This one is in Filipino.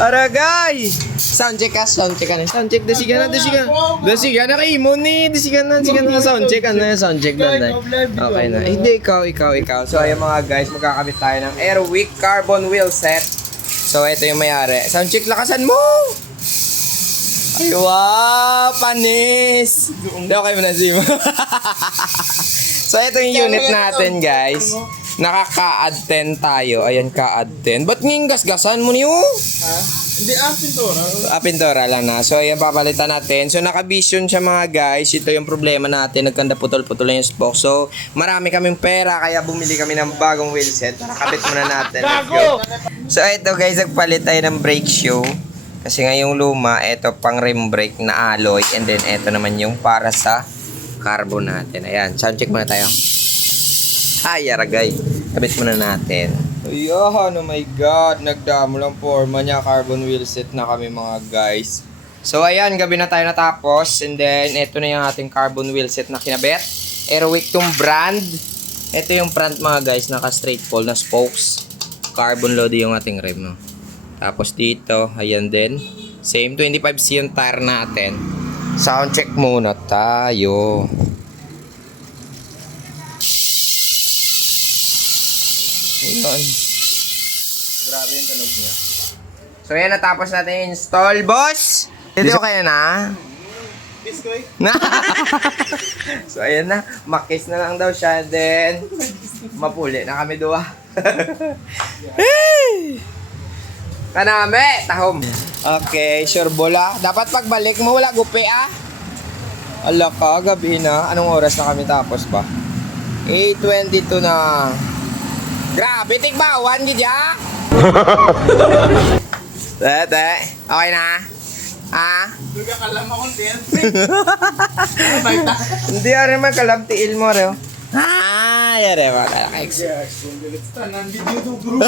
Aragay! Soundcheck ka na. Soundcheck, dasigan na kay mo ni. Dasigan na. Soundcheck na. Okay na. Hindi, ikaw. So, ayun mga guys, magkakabit tayo ng Airwick Carbon Wheel Set. So, ito yung mayari. Soundcheck, lakasan mo! Ay, wow! Panis! Hindi, okay mo na, Zim. So, ito yung unit natin, guys. Nakaka-add 10 tayo. Ayan, ka-add 10. Ba't nging gasgasan mo niyo? Ha? Hindi, pintura. Pintura lang na. So, ayan, papalitan natin. So, naka-vision siya mga guys. Ito yung problema natin. Nagkanda putol-putol yung spoke. So, marami kaming pera. Kaya bumili kami ng bagong wheelset. Nakakabit muna natin. Let's go! So, ito guys, nagpalit tayo ng brake shoe. Kasi nga yung luma, ito pang rim brake na alloy. And then, ito naman yung para sa carbon natin. Ayan, sound check muna tayo. Ay, aragay. Kabit muna natin. Ayan, oh my God. Nagdamo lang forma niya. Carbon wheel set na kami mga guys. So, ayan. Gabi na tayo natapos. And then, ito na yung ating carbon wheel set na kinabit. Airwick tong brand. Ito yung front mga guys. Naka-straight pole na spokes. Carbon load yung ating rim, no? Tapos dito, ayan din. Same 25C yung tire natin. Sound check muna tayo. Ayan. Grabe yung tunog niya. So yan, natapos natin install, boss! Hindi okay na? Biscoy? So ayan na, makis na lang daw siya. Then, mapuli na kami doon. Kaname, tahom. Okay, sure bola. Dapat pagbalik mo, wala gupi Ala ka, gabi na. Anong oras na kami tapos ba? 8:22 na. Grabe, tigbawan, gidya. Tete, okay na? Duga ka lang akong din. Hindi naman kalabtiil mo, Reo. Yare ba? Yes, kung galit tanan, video to group.